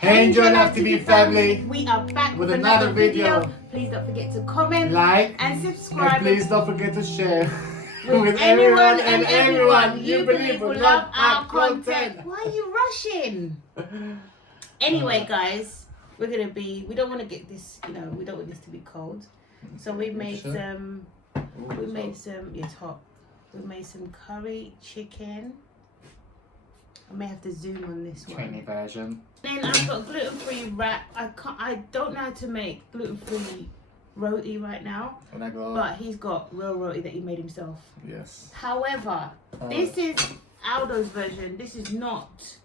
Hey EnjoyLifeTV family, we are back with another video. Please don't forget to comment, like, and subscribe. and please don't forget to share with anyone and everyone you believe will love our content. Why are you rushing? Anyway, guys, we don't want to get this, we don't want this to be cold. So we made some, it's hot. We made some curry chicken. I may have to zoom on this one. Tiny version. Then I've got gluten-free wrap. I don't know how to make gluten-free roti right now. But he's got real roti that he made himself. Yes. However, this is Aldo's version. This is not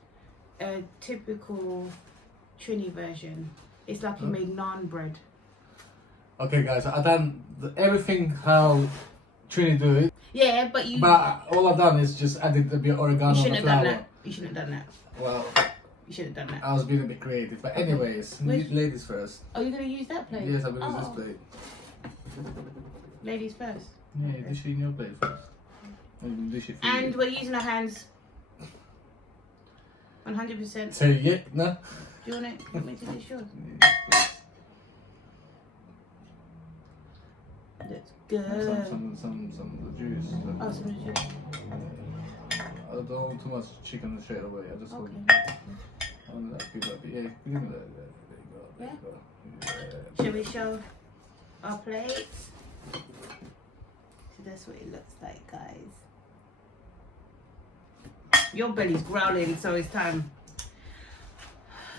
a typical Trini version. It's like he made naan bread. Okay, guys, I done everything how Trini do it. Yeah, but all I done is just added a bit of oregano and flour. Done that. You shouldn't have done that. Well, you should have done that. I was being a bit creative, but anyways, ladies first. Oh, you're gonna use that plate? Yes, I'm gonna use this plate. Ladies first. Yeah, you dish it in your plate first. And dish it for and you. We're using our hands. 100%. So yeah, no. Do you want me to dish yours? That's good. Some of the juice. Oh, some of the juice. I don't want too much chicken straight away. I just want that bit. Yeah, give me that. There you go. Yeah. Shall we show our plates? So that's what it looks like, guys. Your belly's growling, so it's time.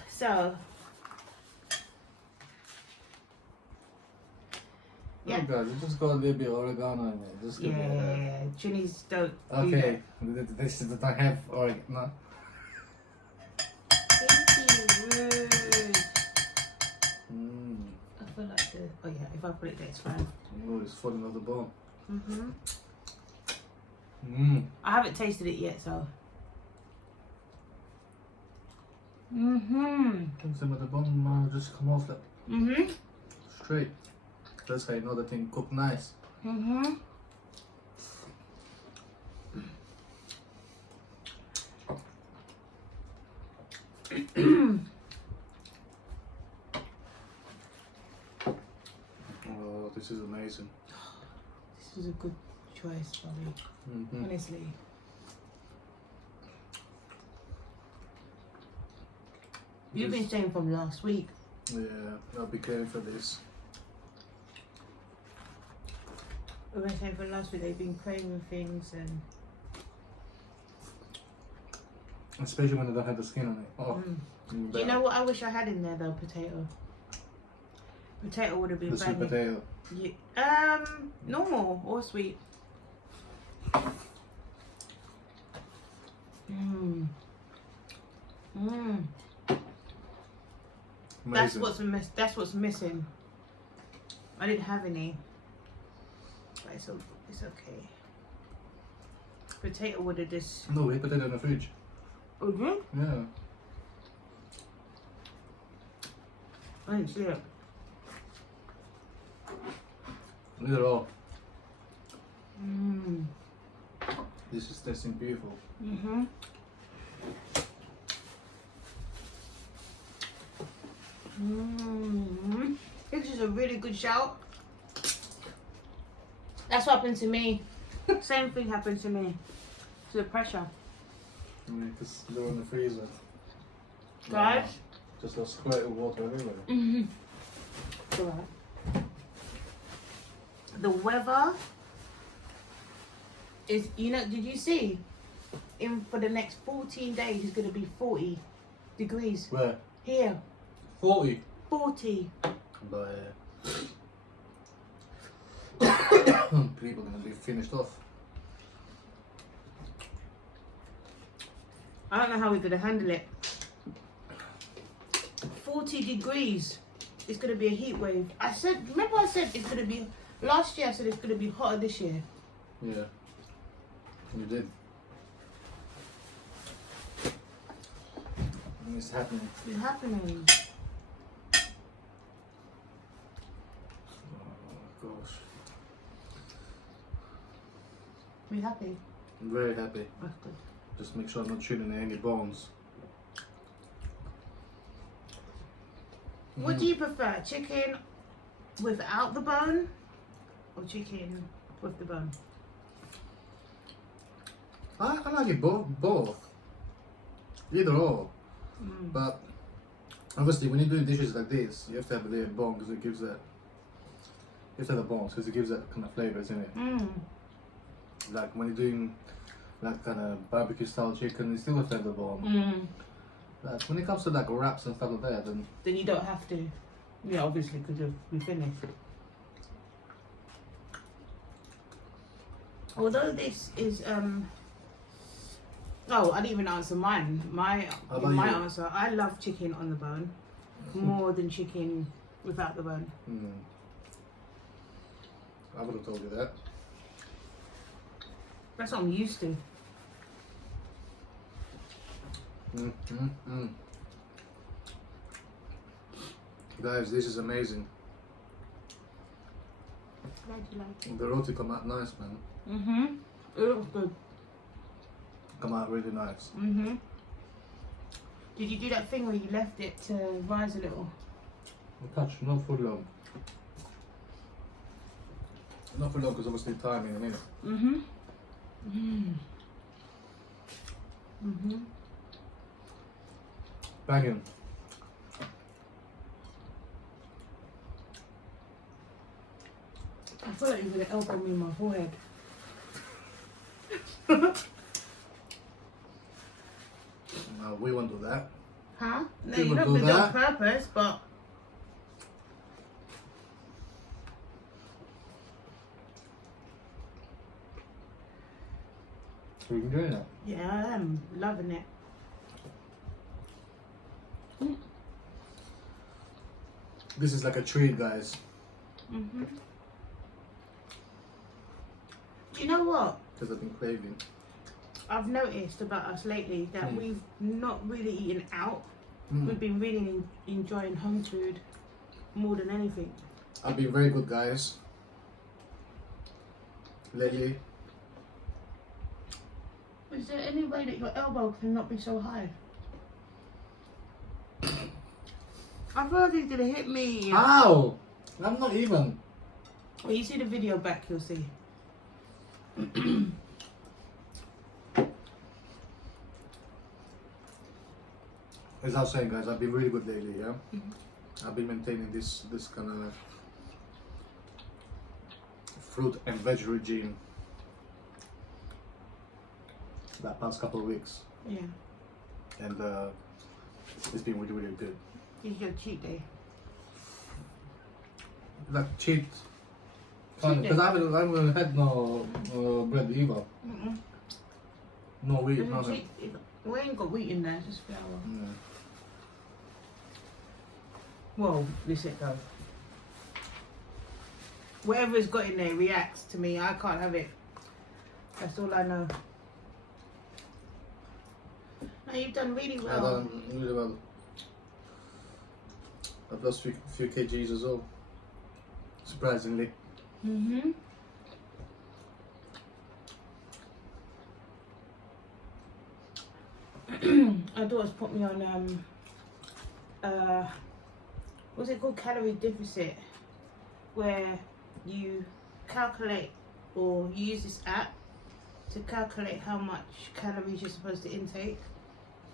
So. Yeah. Oh God, you just got a little bit of oregano in there. Just yeah, Trini's don't okay, do that. This does not have oregano. I feel like oh yeah, if I put it there, it's fine. Oh, it's falling off the bone. I haven't tasted it yet, so. Some of the bone just come off like straight. That's how you know the thing cooked nice. Oh, this is amazing. This is a good choice for me, honestly. You've been saying from last week. Yeah, I'll be caring for this. We've been saying for last week they've been craving things and. Especially when they don't have the skin on it. Oh, Do you know what I wish I had in there though? Potato. Potato would have been the sweet potato. Yeah. Normal or sweet. Amazing. That's what's missing. I didn't have any. But it's okay. Potato would have just. No, we had potato in the fridge. Oh, did? Yeah. I didn't see it. Look at it all. This is tasting beautiful. This is a really good shout. That's what happened to me. Same thing happened to me. To the pressure. Because they're in the freezer. Guys? Just a squirt of water everywhere. The weather is, did you see? For the next 14 days, it's going to be 40 degrees. Where? Here. 40? 40. But people are going to be finished off. I don't know how we're going to handle it. 40 degrees. It's going to be a heat wave. Remember I said it's going to be, last year I said it's going to be hotter this year. Yeah. You did. And it's happening. It's happening. Oh gosh. Are you happy? I'm very happy. That's good. Just make sure I'm not shooting any bones. What do you prefer? Chicken without the bone or chicken with the bone? I like it both. Either or. But obviously when you do dishes like this, you have to have the bone because it gives that. You have to have the bones because it gives that kind of flavour, isn't it? Like when you're doing like kind of barbecue style chicken, you still have to have the bone. Like when it comes to like wraps and stuff like that, then you don't have to. Yeah, obviously because we finished. Although this is oh, I didn't even answer mine. My answer, I love chicken on the bone more than chicken without the bone. I would have told you that. That's what I'm used to. Guys, this is amazing. Glad you like it. The roti come out nice, man. It looks good. Come out really nice. Did you do that thing where you left it to rise a little? Touch, not for long. Not for long because obviously time in a minute. Banging. I feel like you're gonna elbow me in my forehead. No, we won't do that. Huh? No, People you're not do gonna do it on that. purpose, but We're enjoying it. yeah, I am loving it. This is like a treat, guys. Do you know what? Because I've been craving. I've noticed about us lately that we've not really eaten out. We've been really enjoying home food more than anything. I've been very good, guys. Lately. Is there any way that your elbow can not be so high? I feel like he's gonna hit me. Ow! I'm not even. When you see the video back, you'll see. As I was saying, guys, I've been really good lately, yeah? I've been maintaining this kind of fruit and veg regime that past couple of weeks. Yeah. And it's been really, really good. It's your cheat day. Like cheat. Because I haven't had no bread either. No wheat, nothing. We ain't got wheat in there, just flour. Yeah. Well, this it though. Whatever's got in there reacts to me. I can't have it. That's all I know. No, you've done really well. I've done really well. I've lost a few kgs as well. Surprisingly. Our daughter's put me on what's it called, calorie deficit, where you calculate or you use this app to calculate how much calories you're supposed to intake,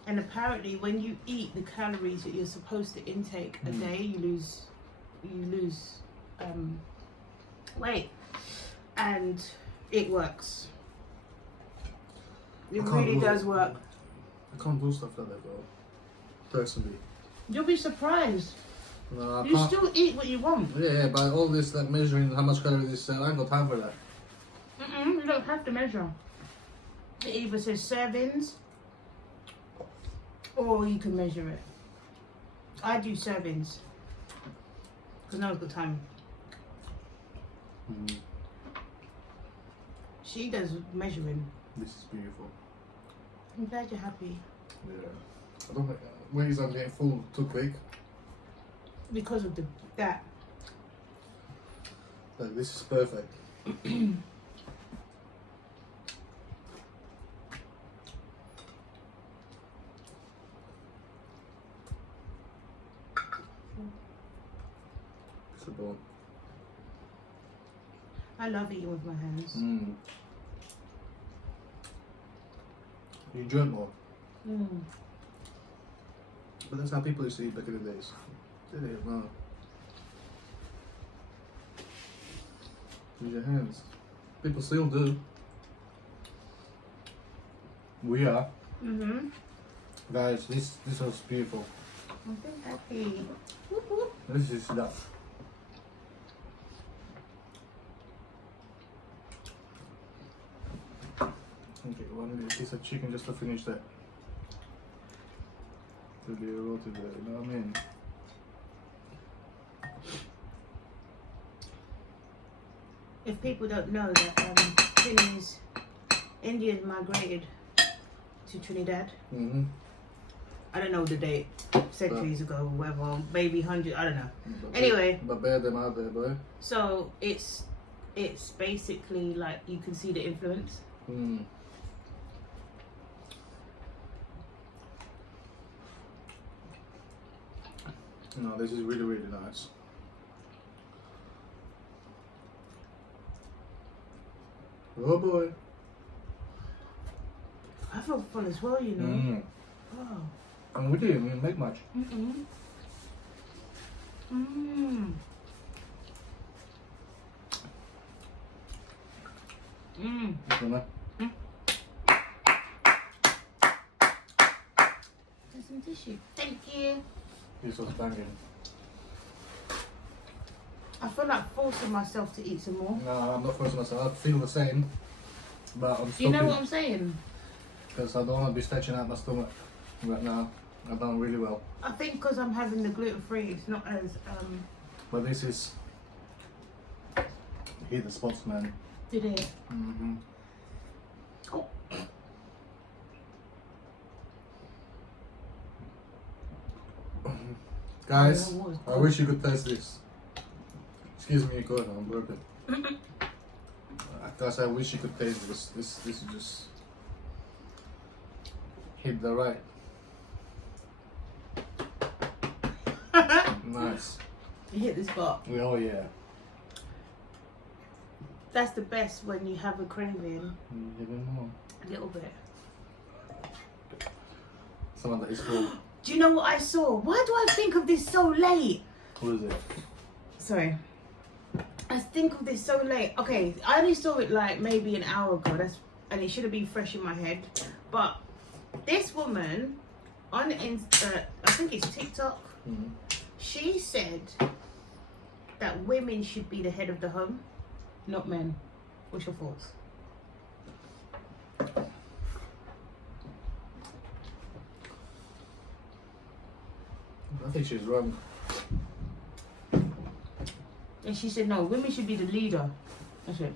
and apparently when you eat the calories that you're supposed to intake a day, you lose weight, and it works. It really does work. I can't do stuff like that though, personally. You'll be surprised. No, I You can't. still eat what you want. Yeah, but all this like measuring how much calories, I ain't got time for that. You don't have to measure. It either says servings or you can measure it. I do servings because now I've got time. She does measuring. This is beautiful. I'm glad you're happy. Yeah. I don't think ways I'm getting full too quick. Because of that. Like this is perfect. It's a ball. I love eating with my hands. You enjoy it more. Mm. But that's how people used to eat back in the days. Did they? No. Use your hands. People still do. We are. Mm-hmm. Guys, this was beautiful. I'm so happy. Whoop, whoop. This is stuff. Okay, one piece of chicken just to finish that. To be a roti there, you know what I mean? If people don't know that Indians migrated to Trinidad. Mm-hmm. I don't know the date, centuries ago, or whatever, maybe 100, I don't know. But Anyway. But bear them out there, boy. So it's basically like you can see the influence. Mm. No, this is really, really nice. Oh boy. I feel full as well, you know. Mm. Oh. And we didn't even make much. Mm-mm. Mm. Mm. Isn't There's some tissue. Thank you. This was banging. I feel like forcing myself to eat some more. No, I'm not forcing myself. I feel the same. But I'm Do you know stopping what I'm saying? because I don't want to be stretching out my stomach right now. I've done really well. I think because I'm having the gluten-free, it's not as... But this is... Hit the spots, man. Did it? Mm-hmm. Oh. Guys, Oh, I wish you could taste this. Excuse me, go ahead, I'm burping. Guys, I wish you could taste this. This is just hit the right. Nice. You hit the spot. Oh yeah. That's the best when you have a craving. Even more. A little bit. Someone that is full. Do you know what I saw? Why do I think of this so late? What is it? Sorry. I think of this so late. Okay, I only saw it like maybe an hour ago. And it should have been fresh in my head. But this woman on Insta, I think it's TikTok. Mm-hmm. She said that women should be the head of the home, not men. What's your thoughts? I think she's wrong. And she said, no, women should be the leader. That's it.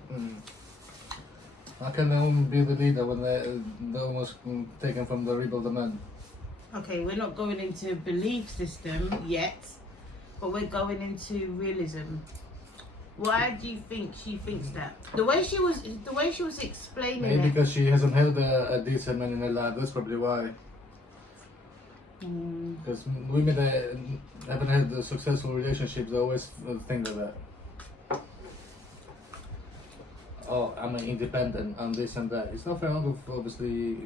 How can the woman be the leader when they're almost taken from the rebel the men? Okay, we're not going into belief system yet, but we're going into realism. Why do you think she thinks that? The way she was explaining Maybe it. because she hasn't held a decent man in her life. That's probably why. Because women that haven't had the successful relationships always think like that. Oh, I'm independent, I'm this and that. It's not fair enough, obviously,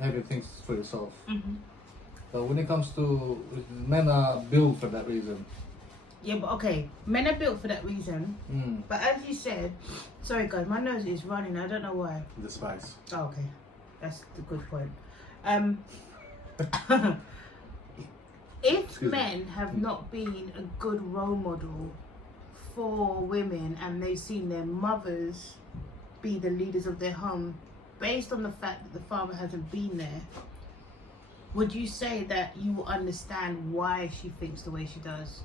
having things for yourself. But when it comes to men, are built for that reason. Yeah, but okay, men are built for that reason. But as you said, sorry guys, my nose is running. I don't know why. The spice. Oh, okay, that's the good point. If Excuse men me. have not been a good role model for women and they've seen their mothers be the leaders of their home based on the fact that the father hasn't been there, would you say that you will understand why she thinks the way she does?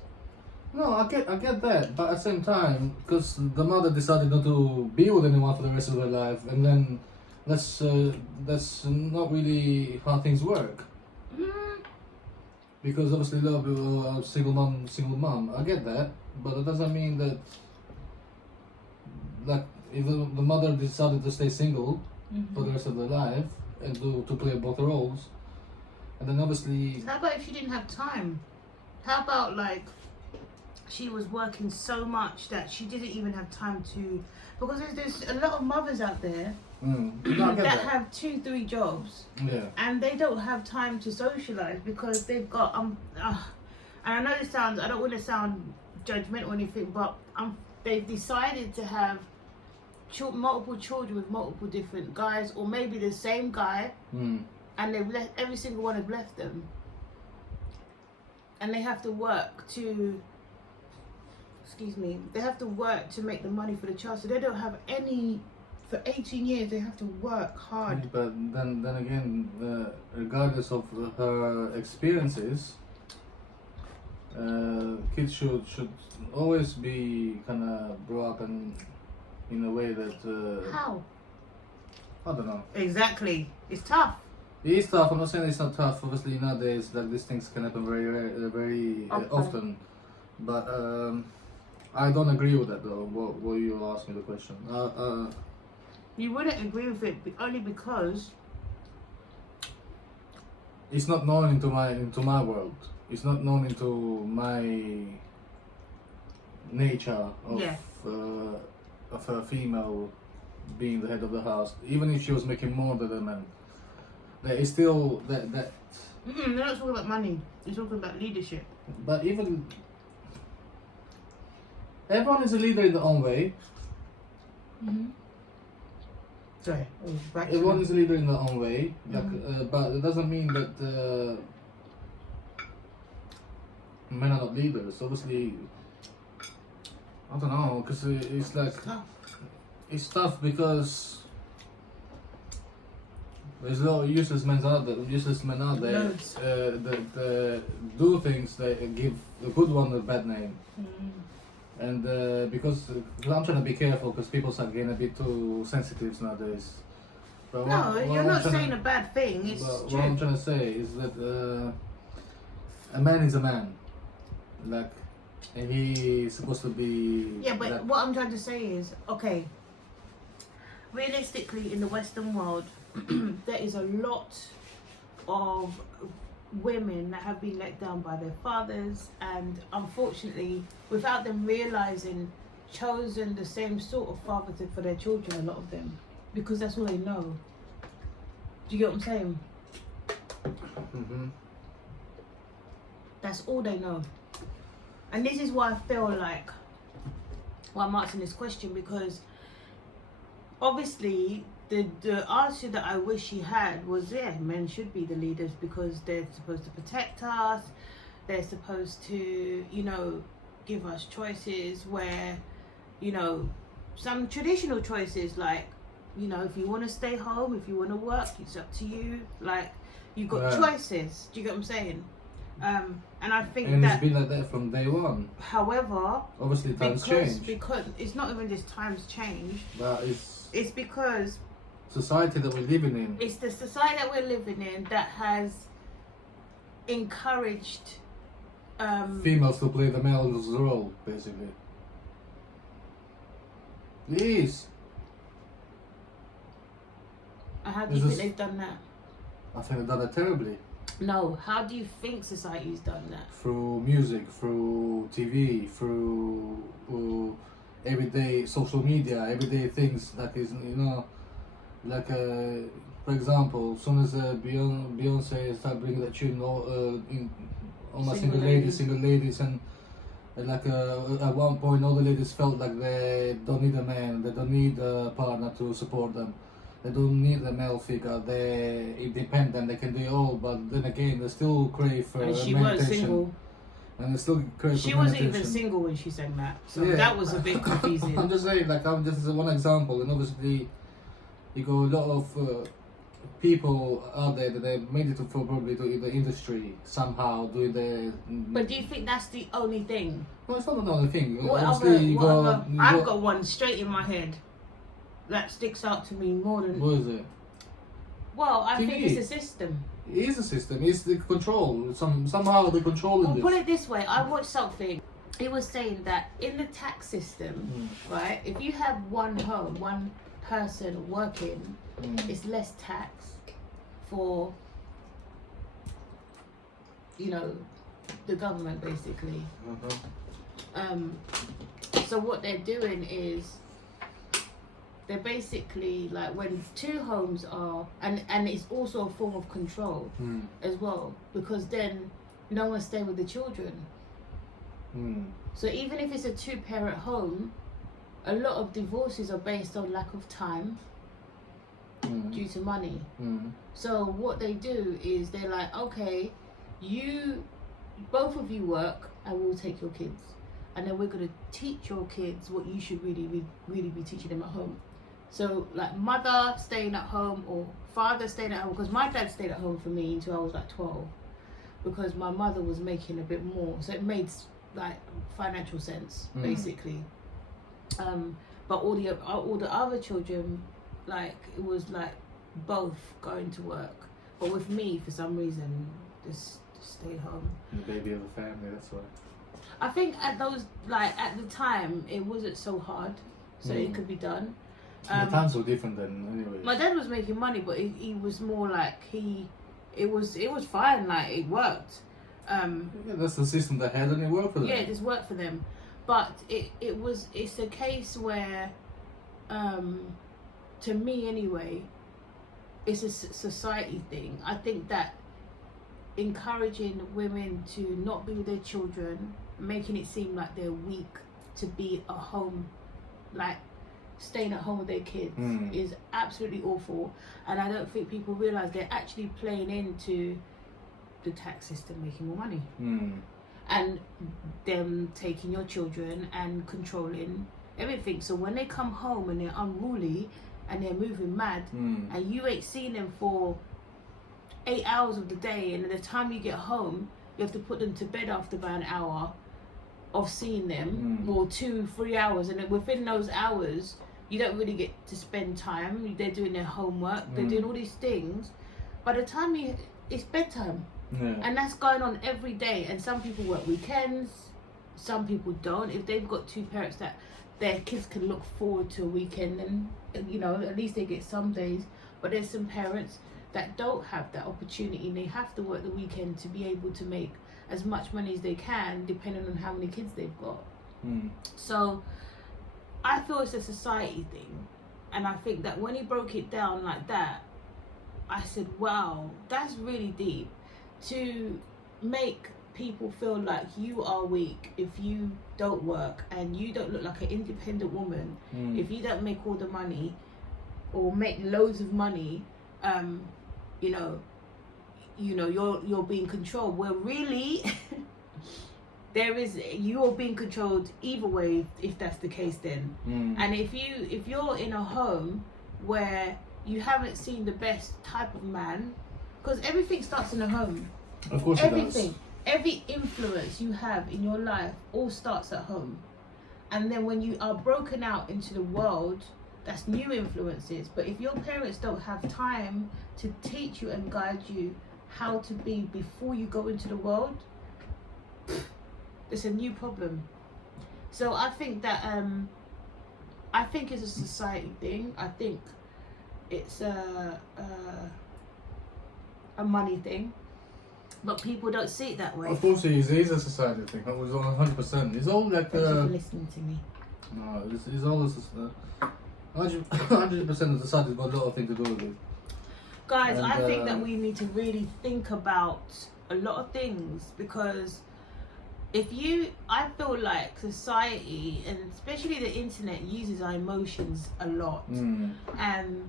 No, I get that, but at the same time, because the mother decided not to be with anyone for the rest of her life, and then that's not really how things work. Because obviously, love a single mom. I get that, but it doesn't mean that, like, if the mother decided to stay single for the rest of their life and to play both roles, and then obviously. How about if she didn't have time? How about like she was working so much that she didn't even have time to, because there's a lot of mothers out there that have 2-3 jobs, and they don't have time to socialize because they've got and I know this sounds, I don't want to sound judgmental or anything, but they've decided to have multiple children with multiple different guys, or maybe the same guy, and they've left, every single one have left them, and they have to work to, they have to work to make the money for the child, so they don't have any, for 18 years they have to work hard. But then again, regardless of her experiences, kids should always be kind of brought up in a way that how? I don't know. Exactly, it's tough. It is tough. I'm not saying it's not tough. Obviously nowadays, like, these things can happen very often. But I don't agree with that though. What you asked me the question. You wouldn't agree with it only because it's not known into my world. It's not known into my nature of a female being the head of the house. Even if she was making more than a man, there is still that. they're not talking about money. They're talking about leadership. But even everyone is a leader in their own way. Sorry. Everyone is a leader in their own way, like, but it doesn't mean that men are not leaders. Obviously, I don't know, because it's like it's tough because there's a lot of useless men out there that do things that give a good one a bad name. And because I'm trying to be careful, because people start getting a bit too sensitive nowadays. But you're not saying a bad thing. It's what I'm trying to say is that a man is a man, like, and he's supposed to be. Yeah, but like, what I'm trying to say is, okay, realistically, in the Western world, there is a lot of women that have been let down by their fathers, and unfortunately, without them realizing, chosen the same sort of father for their children, a lot of them, because that's all they know. Do you get what I'm saying? That's all they know. And this is why I feel like, why I'm asking this question, because obviously the answer that I wish she had was, men should be the leaders because they're supposed to protect us, they're supposed to, give us choices where, some traditional choices, like, if you want to stay home, if you want to work, it's up to you. Like, you've got choices. Do you get what I'm saying? And I think it's been like that from day one. However, obviously times change. Because it's not even just times change. But it's because society that we're living in. It's the society that we're living in that has encouraged females to play the male's role, basically. It is. How do you think they've done that? I think they've done it terribly. No, how do you think society's done that? Through music, through TV, through everyday social media, everyday things that is, like, for example, as soon as Beyonce started bringing that tune, all my single ladies, and like at one point all the ladies felt like they don't need a man, they don't need a partner to support them. They don't need a male figure. They're independent. They can do it all. But then again, they still crave for and she was single. And they still crave she for wasn't even single when she sang that. So that was a bit confusing. I'm just saying, like, I'm just as one example. And obviously, you got a lot of people out there that they made it to probably to the industry somehow doing the. But do you think that's the only thing? Well, it's not the only thing. I've got one straight in my head that sticks out to me more than. What is it? Well, I think it's a system. It is a system. It's the control. Somehow the control in this. Put it this way. I watched something. It was saying that in the tax system, right? If you have one home, one person working, it's less tax for, the government, basically. So what they're doing is they're basically like when two homes are, and it's also a form of control as well, because then no one's staying with the children. So even if it's a two-parent home, a lot of divorces are based on lack of time due to money. So what they do is they're like, okay, both of you work and we'll take your kids, and then we're going to teach your kids what you should really be teaching them at home. So like mother staying at home or father staying at home, because my dad stayed at home for me until I was like 12, because my mother was making a bit more, so it made like financial sense basically. But all the other children, like it was like both going to work, but with me for some reason just stayed home. The baby of the family, that's why. I think at the time it wasn't so hard, so it could be done. The times were different then anyway. My dad was making money, but he was more like it was fine, like it worked. Yeah, that's the system they had and it worked for them. Yeah, it just worked for them. But it's a case where, to me anyway, it's a society thing. I think that encouraging women to not be with their children, making it seem like they're weak to be at home, like staying at home with their kids, is absolutely awful. And I don't think people realise they're actually playing into the tax system making more money. And them taking your children and controlling everything. So when they come home and they're unruly and they're moving mad, and you ain't seen them for 8 hours of the day, and at the time you get home, you have to put them to bed after about an hour of seeing them, or 2-3 hours, and then within those hours, you don't really get to spend time. They're doing their homework, they're doing all these things. By the time it's bedtime. And that's going on every day, and some people work weekends, some people don't. If they've got two parents that their kids can look forward to a weekend, then at least they get some days. But there's some parents that don't have that opportunity, and they have to work the weekend to be able to make as much money as they can, depending on how many kids they've got. So I feel it's a society thing, and I think that when he broke it down like that, I said, wow, that's really deep. To make people feel like you are weak if you don't work and you don't look like an independent woman, if you don't make all the money or make loads of money, you're being controlled. Well, really, you're being controlled either way if that's the case then. And if you're in a home where you haven't seen the best type of man, because everything starts in the home. Of course everything. Every influence you have in your life all starts at home. And then when you are broken out into the world, that's new influences. But if your parents don't have time to teach you and guide you how to be before you go into the world, it's a new problem. So I think that it's a society thing. I think it's a money thing, but people don't see it that way. Of course it is a society thing. It was 100%. It's all like Thank you for listening to me. No, it's all 100% of society has got a lot of things to do with it. Guys, and I think that we need to really think about a lot of things, because I feel like society, and especially the internet, uses our emotions a lot. And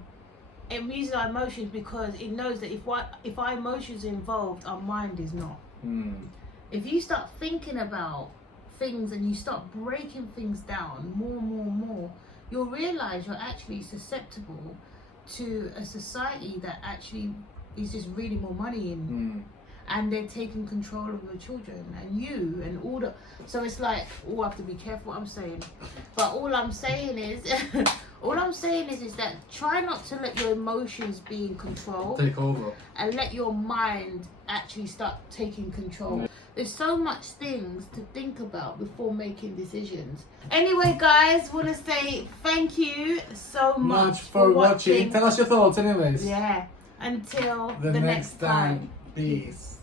it uses our emotions because it knows that if our emotions are involved, our mind is not. If you start thinking about things and you start breaking things down more, you'll realize you're actually susceptible to a society that actually is just really more money in. And they're taking control of your children and all the. So it's like, I have to be careful what I'm saying. But all I'm saying is that try not to let your emotions be in control. Take over. And let your mind actually start taking control. There's so much things to think about before making decisions. Anyway, guys, want to say thank you so much for watching. Tell us your thoughts anyways. Yeah. Until the next time. Peace.